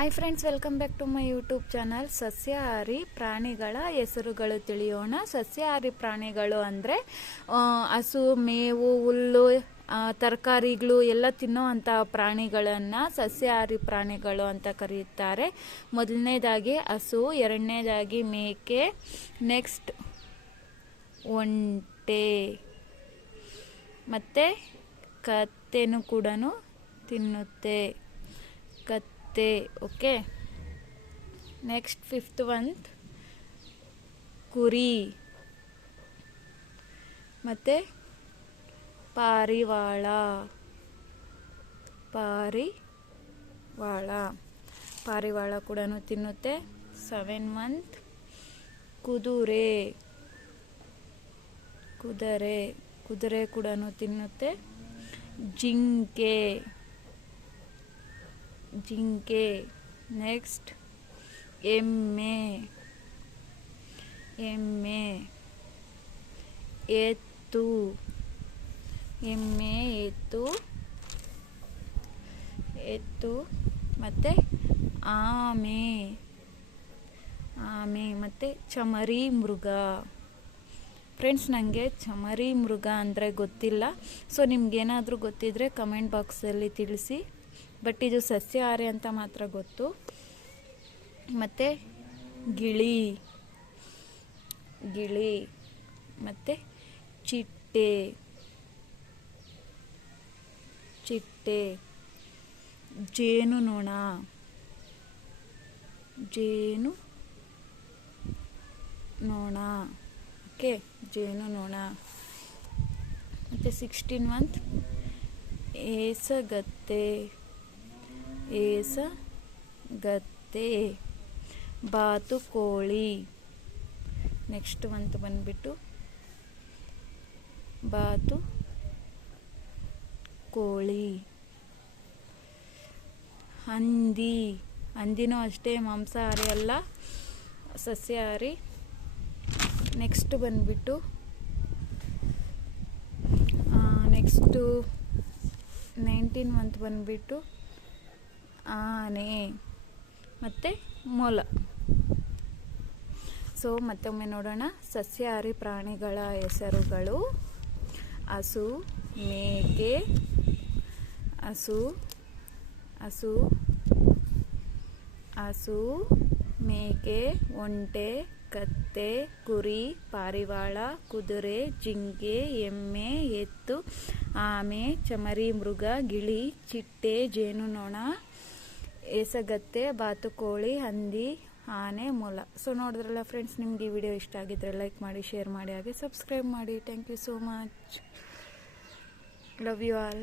Hi friends welcome back to my YouTube channel ಸಸ್ಯಾಹಾರಿ ಪ್ರಾಣಿಗಳ ಹೆಸರುಗಳು ತಿಳಿಯೋಣ. ಸಸ್ಯಾಹಾರಿ ಪ್ರಾಣಿಗಳು ಅಂದರೆ ಹಸು, ಮೇವು, ಹುಲ್ಲು ತರಕಾರಿಗಳು ಎಲ್ಲ ತಿನ್ನೋ ಪ್ರಾಣಿಗಳನ್ನು ಸಸ್ಯಾಹಾರಿ ಪ್ರಾಣಿಗಳು ಅಂತ ಕರೆಯುತ್ತಾರೆ. ಮೊದಲನೇದಾಗಿ ಹಸು, ಎರಡನೇದಾಗಿ ಮೇಕೆ ನೆಕ್ಸ್ಟ್ ಒಂಟೆ, ಮತ್ತು ಕತ್ತೆನೂ ಕೂಡ ತಿನ್ನುತ್ತೆ. ಕತ್ತೆ ಓಕೆ ನೆಕ್ಸ್ಟ್ ಫಿಫ್ತ್ ಮಂತ್ ಕುರಿ. ಮತ್ತು, ಪಾರಿವಾಳ. ಪಾರಿವಾಳ. ಪಾರಿವಾಳ ಕೂಡ ತಿನ್ನುತ್ತೆ. ಸೆವೆನ್ ಮಂತ್ ಕುದುರೆ. ಕುದುರೆ. ಕುದುರೆ ಕೂಡ ತಿನ್ನುತ್ತೆ. ಜಿಂಕೆ. ಜಿಂಕೆ ನೆಕ್ಸ್ಟ್ ಎಮ್ಮೆ ಎಮ್ಮೆ ಎತ್ತು ಎಮ್ಮೆ ಎತ್ತು ಎತ್ತು ಮತ್ತು ಆಮೆ ಆಮೆ ಮತ್ತು ಚಮರಿ ಮೃಗ. ಫ್ರೆಂಡ್ಸ್ ನನಗೆ ಚಮರಿ ಮೃಗ ಅಂದರೆ ಗೊತ್ತಿಲ್ಲ. ಸೊ ನಿಮ್ಗೇನಾದರೂ ಗೊತ್ತಿದ್ದರೆ ಕಮೆಂಟ್ ಬಾಕ್ಸಲ್ಲಿ ತಿಳಿಸಿ. ಬಟ್ ಇದು ಸಸ್ಯಹಾರಿ ಅಂತ ಮಾತ್ರ ಗೊತ್ತು. ಮತ್ತು ಗಿಳಿ ಗಿಳಿ, ಮತ್ತು ಚಿಟ್ಟೆ ಚಿಟ್ಟೆ ಜೇನು ನೊಣ ಜೇನು ನೋಣ ಓಕೆ ಜೇನು ನೋಣ ಮತ್ತು ಸಿಕ್ಸ್ಟೀನ್ ಮಂತ್ ಏಸಗತ್ತೆ. ಏಸಗತ್ತೆ ಬಾತುಕೋಳಿ ನೆಕ್ಸ್ಟ್ ಮಂತ್ ಬಂದುಬಿಟ್ಟು ಬಾತು ಕೋಳಿ. ಹಂದಿ. ಹಂದಿನೂ ಅಷ್ಟೇ ಮಾಂಸಾಹಾರಿ ಅಲ್ಲ ಸಸ್ಯಾಹಾರಿ ನೆಕ್ಸ್ಟ್ ಬಂದುಬಿಟ್ಟು ನೆಕ್ಸ್ಟು ನೈನ್ಟೀನ್ ಮಂತ್ ಬಂದುಬಿಟ್ಟು ಆನೆ. ಮತ್ತು ಮೊಲ. ಸೊ, ಮತ್ತೊಮ್ಮೆ ನೋಡೋಣ. ಸಸ್ಯಾಹಾರಿ ಪ್ರಾಣಿಗಳ ಹೆಸರುಗಳು. ಹಸು, ಮೇಕೆ, ಹಸು ಹಸು ಹಸು, ಮೇಕೆ, ಒಂಟೆ, ಕತ್ತೆ, ಕುರಿ, ಪಾರಿವಾಳ, ಕುದುರೆ, ಜಿಂಕೆ, ಎಮ್ಮೆ, ಎತ್ತು, ಆಮೆ, ಚಮರಿ, ಮೃಗ, ಗಿಳಿ, ಚಿಟ್ಟೆ ಜೇನುನೊಣ ಏಸಗತ್ತೆ, ಬಾತುಕೋಳಿ, ಹಂದಿ, ಆನೆ, ಮೊಲ. ಸೊ ನೋಡಿದ್ರಲ್ಲ ಫ್ರೆಂಡ್ಸ್ ನಿಮ್ಗೆ ಈ ವಿಡಿಯೋ ಇಷ್ಟ ಆಗಿದ್ರೆ ಲೈಕ್ ಮಾಡಿ ಶೇರ್ ಮಾಡಿ, ಹಾಗೆ ಸಬ್ಸ್ಕ್ರೈಬ್ ಮಾಡಿ. Thank you so much love you all